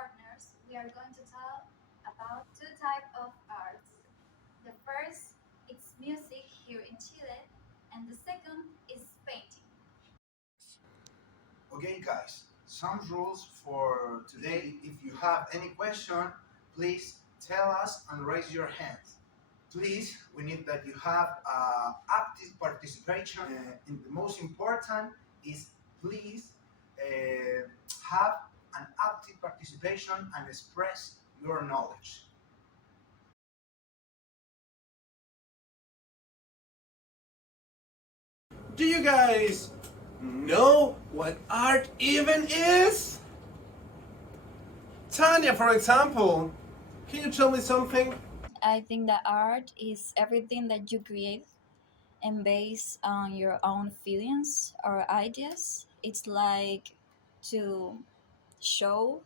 partners, we are going to talk about two types of arts. The first is music here in Chile, and the second is painting. Okay, guys, some rules for today. If you have any question, please tell us and raise your hands. Please, we need that you have active participation. And the most important is please have an active participation and express your knowledge. Do you guys know what art even is? Tanya, for example, can you tell me something? I think that art is everything that you create and based on your own feelings or ideas. It's like to show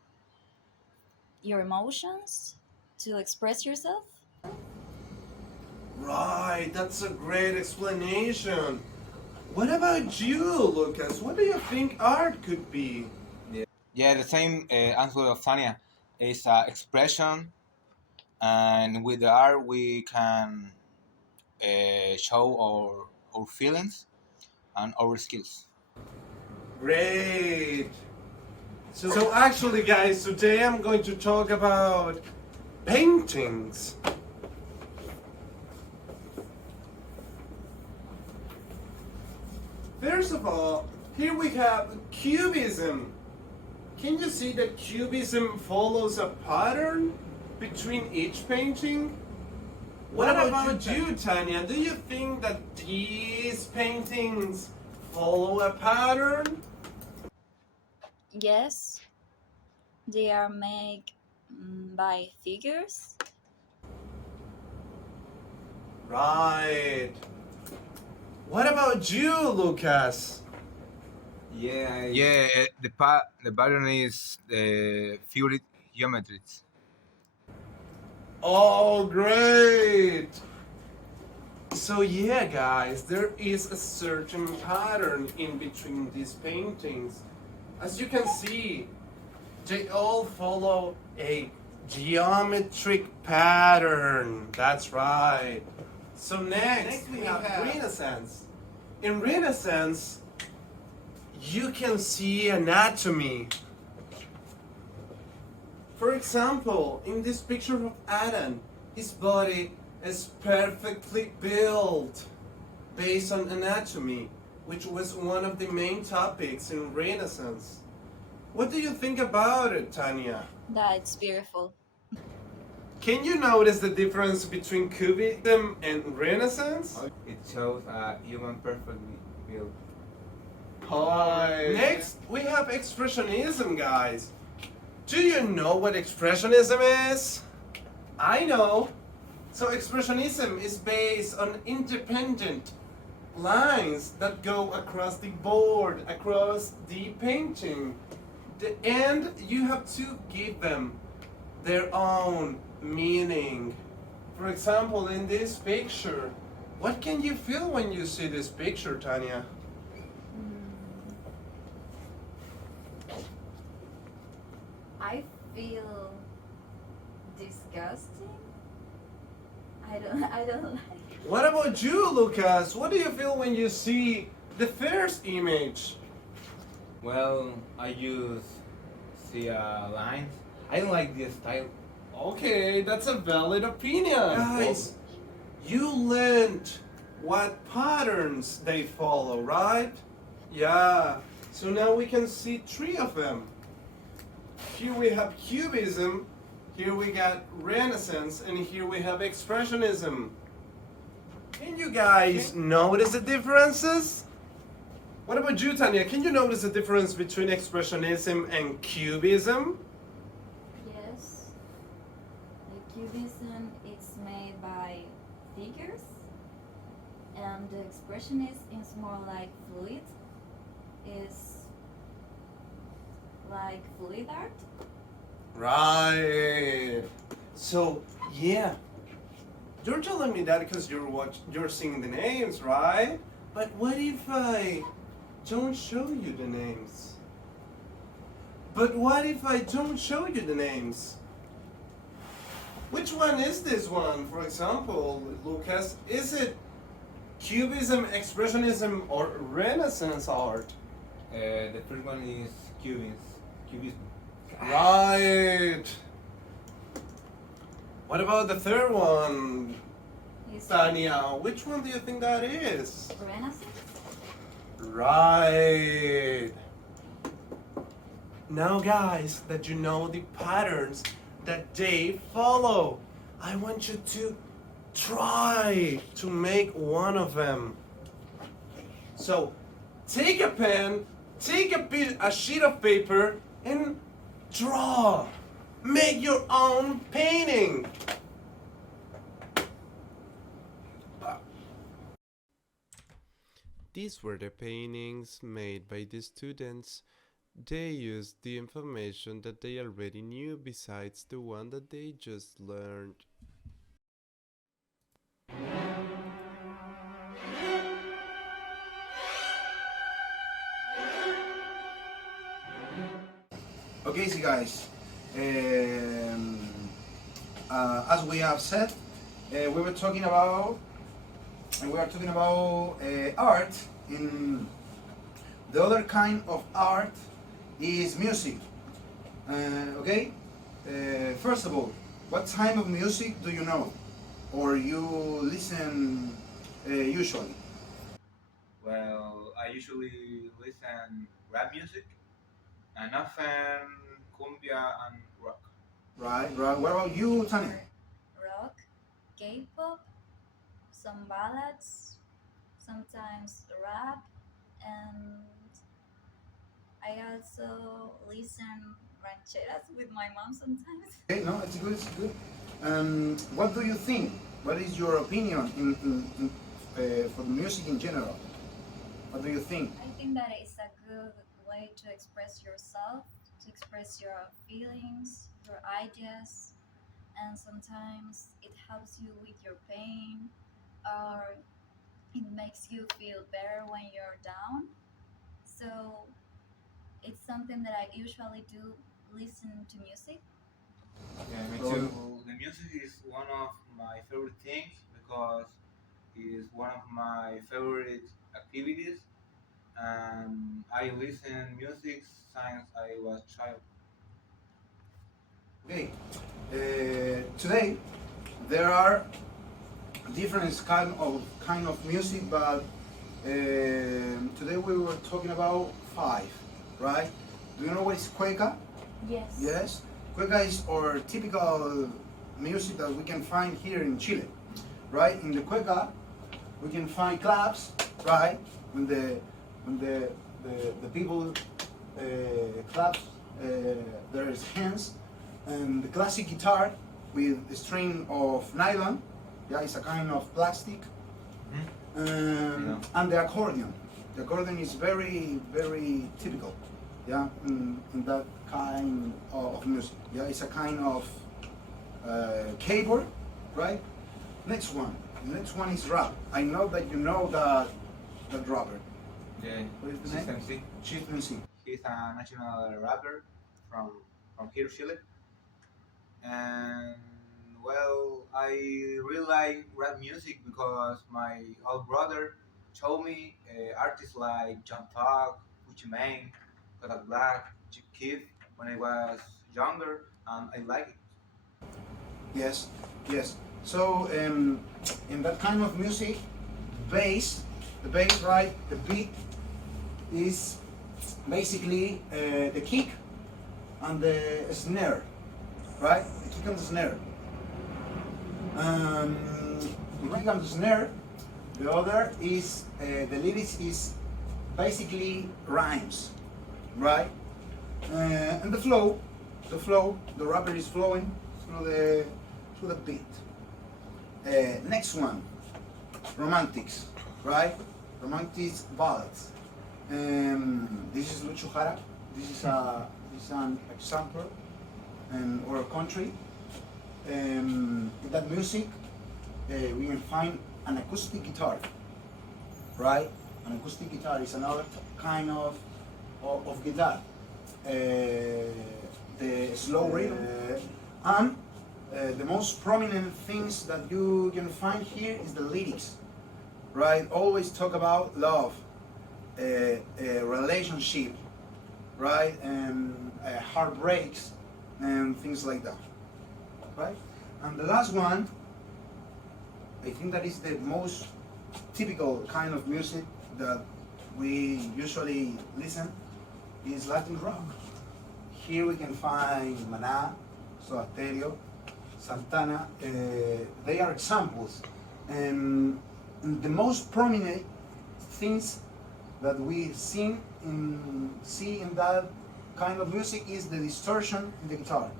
your emotions, to express yourself. Right, that's a great explanation. What about you, Lucas? What do you think art could be? Yeah, the same answer of Tanya is expression, and with the art we can show our feelings and our skills. Great. So actually, guys, today I'm going to talk about paintings. First of all, here we have cubism. Can you see that cubism follows a pattern between each painting? What about you, Tanya? Do you think that these paintings follow a pattern? Yes, they are made by figures. Right. What about you, Lucas? Yeah, the pattern is the fluid geometries. Oh, great! So yeah, guys, there is a certain pattern in between these paintings. As you can see, they all follow a geometric pattern. That's right. So next we have Renaissance. In Renaissance, you can see anatomy. For example, in this picture of Adam, his body is perfectly built based on anatomy, which was one of the main topics in Renaissance. What do you think about it, Tanya? That's beautiful. Can you notice the difference between Cubism and Renaissance? It shows a human perfectly built. Hi. Next, we have Expressionism, guys. Do you know what Expressionism is? I know. So Expressionism is based on independent lines that go across the board, across the painting. And you have to give them their own meaning. For example, in this picture, what can you feel when you see this picture, Tanya? I feel disgusting. I don't like. What about you, Lucas? What do you feel when you see the first image? Well, I use see lines. I don't like the style. Okay, that's a valid opinion. Guys, you learned what patterns they follow, right? Yeah. So now we can see three of them. Here we have Cubism, here we got Renaissance, and here we have Expressionism. Can you guys notice the differences? What about you, Tanya? Can you notice the difference between Expressionism and Cubism? Yes, the cubism is made by figures, and the expressionist is more like fluid. Is like fluid art. Right. So yeah, you're telling me that because you're seeing the names, right? But what if I don't show you the names? But what if I don't show you the names? Which one is this one? For example, Lucas, is it Cubism, Expressionism, or Renaissance art? The first one is Cubism. Right. What about the third one, Is Tanya? Which one do you think that is? Renaissance? Right. Now, guys, that you know the patterns that they follow, I want you to try to make one of them. So, take a pen, take a sheet of paper, and draw. Make your own painting. These were the paintings made by the students. They used the information that they already knew besides the one that they just learned. Okay, so guys, as we have said, we were talking about art. In the other kind of art is music. Okay, first of all, what type of music do you know, or you listen usually? Well, I usually listen rap music and often cumbia and rock. Right, right. What about you, Tanya? Rock, K-pop, some ballads, sometimes rap, and I also listen rancheras with my mom sometimes. Okay, no, it's good, it's good. What do you think? What is your opinion for the music in general? What do you think? I think that it's a good way to express yourself, to express your feelings, your ideas, and sometimes it helps you with your pain or it makes you feel better when you're down. So it's something that I usually do, listen to music. Yeah, me So- too. The music is one of my favorite things because it is one of my favorite activities, and I listen music since I was child. Okay, today there are different kind of music, but today we were talking about five, right? Do you know what is cueca? Yes. Yes, cueca is our typical music that we can find here in Chile, right? In the cueca, we can find claps, right? When the people claps their hands, and the classic guitar with a string of nylon, yeah, it's a kind of plastic, and the accordion. The accordion is very, very typical, yeah, in that kind of music. Yeah, it's a kind of keyboard, right? Next one. The next one is rap. I know that you know that rapper. Yeah, What is the name? System C. Chief MC. He's a national rapper from here, Chile. And well, I really like rap music because my old brother showed me artists like John Talk, Gucci Mane, Kodak Black, Chief Keef when I was younger, and I like it. Yes, yes. So in that kind of music, the bass, right? The beat is basically the kick and the snare, right? The kick and the snare. The kick and the snare. The other is the lyrics is basically rhymes, right? And the rapper is flowing through the beat. Next one, romantics, right? Romantic ballads. This is Lucho Jara. This is an example in our country. In that music, we can find an acoustic guitar, right? An acoustic guitar is another kind of guitar. the slow rhythm, and the most prominent things that you can find here is the lyrics, right? Always talk about love, relationship, right? And heartbreaks and things like that, right? And the last one, I think that is the most typical kind of music that we usually listen, is Latin rock. Here we can find Maná, Soda Stereo, Santana. They are examples. And the most prominent things that we see in that kind of music is the distortion in the guitar.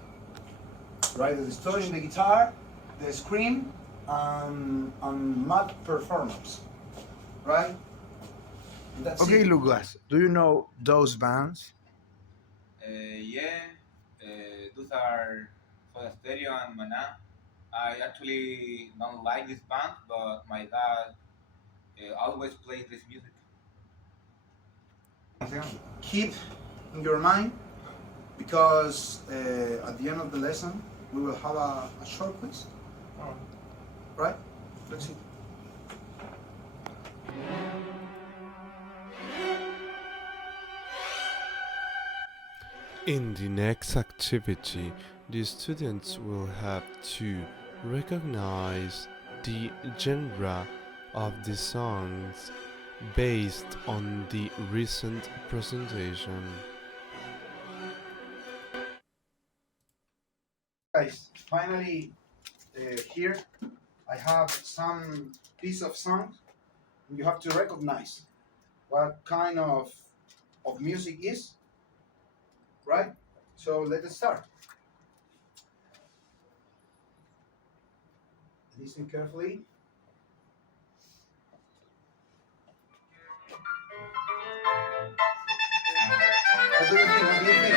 Right, the distortion in the guitar, the scream, and mad performance. Right? And that's Okay, it. Lucas, do you know those bands? Yeah, those are Soda Stereo and Maná. I actually don't like this band, but my dad always plays this music. Keep in your mind, because at the end of the lesson we will have a short quiz. Right? Let's see. In the next activity, the students will have to recognize the genre of the songs based on the recent presentation. Guys, finally, here I have some piece of song. You have to recognize what kind of music is, right? So let us start. Listen carefully. What do you think? What do you think?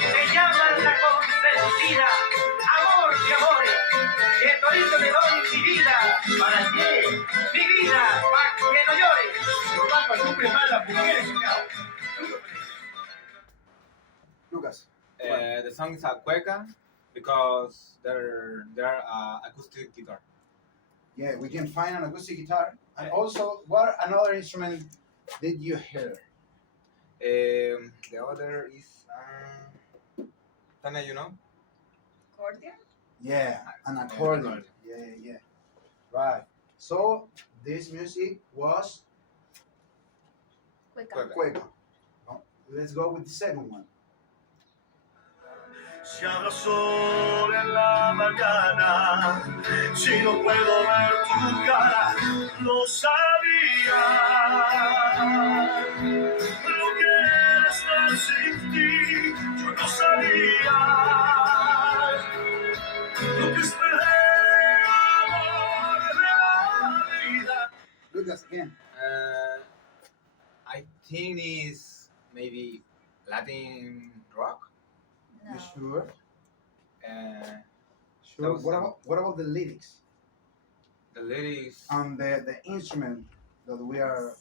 Se llama la consentida, amor de amores, que todito le doy mi vida. ¿Para qué? Mi vida, para que no llores. Los papas sufren más las mujeres, cuidado. Lucas. The song is a cueca because there are acoustic guitar. Yeah, we can find an acoustic guitar. And also, what another instrument did you hear? The other is Tana, you know? Accordion? Yeah, an accordion. Yeah. Right. So this music was Cueca. cueca. No, let's go with the second one. Si abro sol en la mañana, si no puedo ver tu cara, no sabía lo que era estar sin ti. Yo no sabía lo que esperé, amor de la vida. Lucas again. I think is maybe Latin rock. You sure? Uh, Sure. Those What about the lyrics the lyrics. and the instrument that we are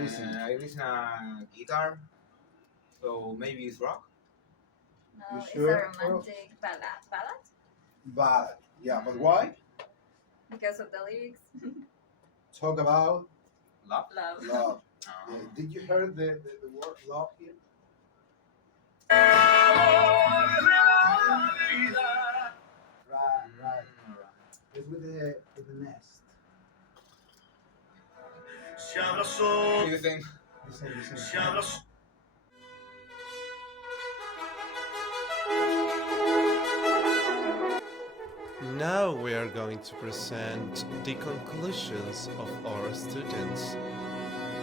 listening? I listen a guitar, so maybe it's rock. No, You it's sure? a romantic ballad But yeah, but why? because of the lyrics. Talk about Love. Love. love. Oh. Did you hear the word love here? Amor de la vida. Right. Alright. It's with the nest. Si abro What sol, do you think? Listen. si abro sol. Now we are going to present the conclusions of our students.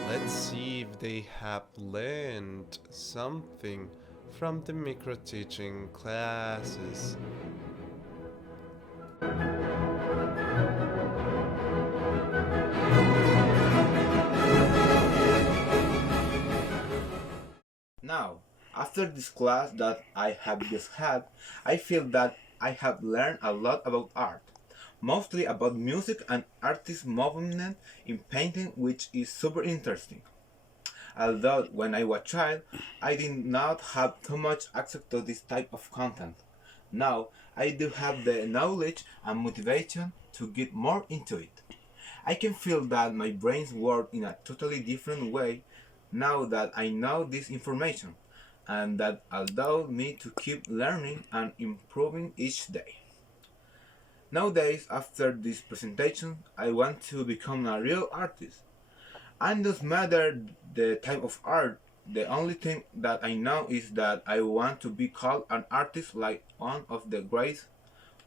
Let's see if they have learned something from the microteaching classes. Now, after this class that I have just had, I feel that I have learned a lot about art, mostly about music and artist movement in painting, which is super interesting. Although when I was a child, I did not have too much access to this type of content. Now I do have the knowledge and motivation to get more into it. I can feel that my brains work in a totally different way now that I know this information, and that allows me to keep learning and improving each day. Nowadays, after this presentation, I want to become a real artist. And doesn't matter the type of art. The only thing that I know is that I want to be called an artist like one of the great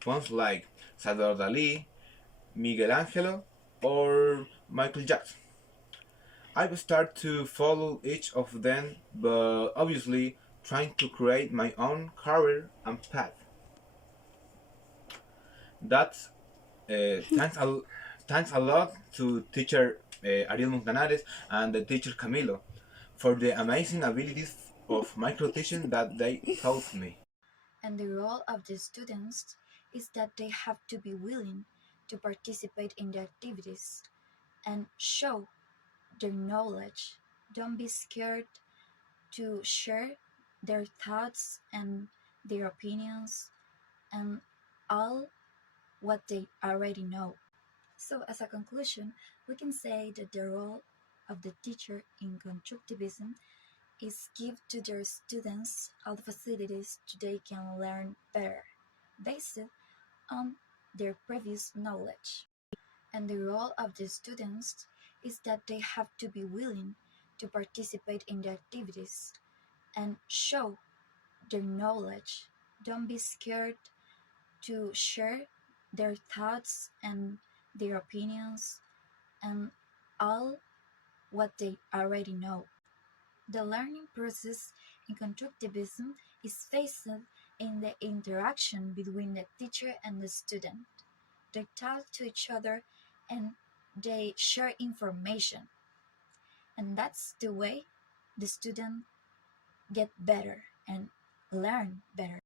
ones like Salvador Dali, Miguel Angelo, or Michael Jackson. I've started to follow each of them, but obviously trying to create my own career and path. That's thanks a lot to teacher Ariel Montanares and the teacher Camilo for the amazing abilities of microteaching that they taught me. And the role of the students is that they have to be willing to participate in the activities and show their knowledge. Don't be scared to share their thoughts and their opinions and all what they already know. So, as a conclusion, we can say that the role of the teacher in constructivism is give to their students all the facilities so they can learn better, based on their previous knowledge. And the role of the students is that they have to be willing to participate in the activities and show their knowledge. Don't be scared to share their thoughts and their opinions and all what they already know. The learning process in constructivism is based in the interaction between the teacher and the student. They talk to each other and they share information. And that's the way the student get better and learn better.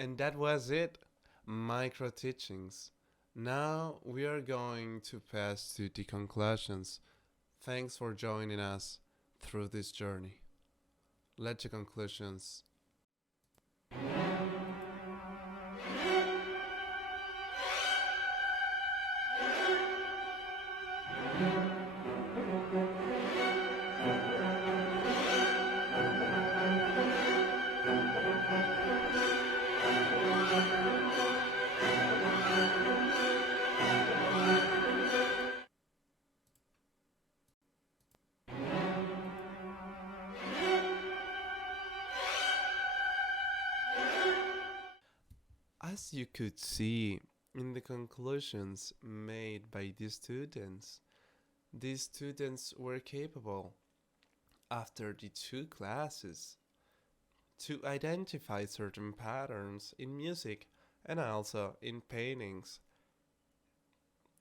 And that was it, micro teachings. Now we are going to pass to the conclusions. Thanks for joining us through this journey. Let the conclusions. As you could see in the conclusions made by these students were capable, after the two classes, to identify certain patterns in music and also in paintings.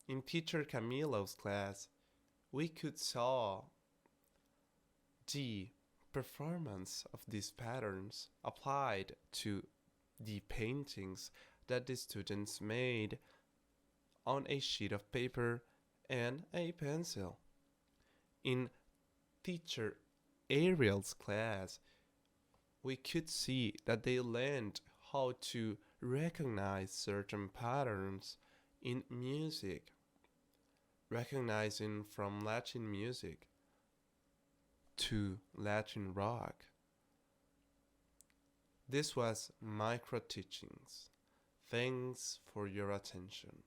In teacher Camilo's class, we could saw the performance of these patterns applied to the paintings that the students made on a sheet of paper and a pencil. In teacher Ariel's class, we could see that they learned how to recognize certain patterns in music, recognizing from Latin music to Latin rock. This was Micro Teachings. Thanks for your attention.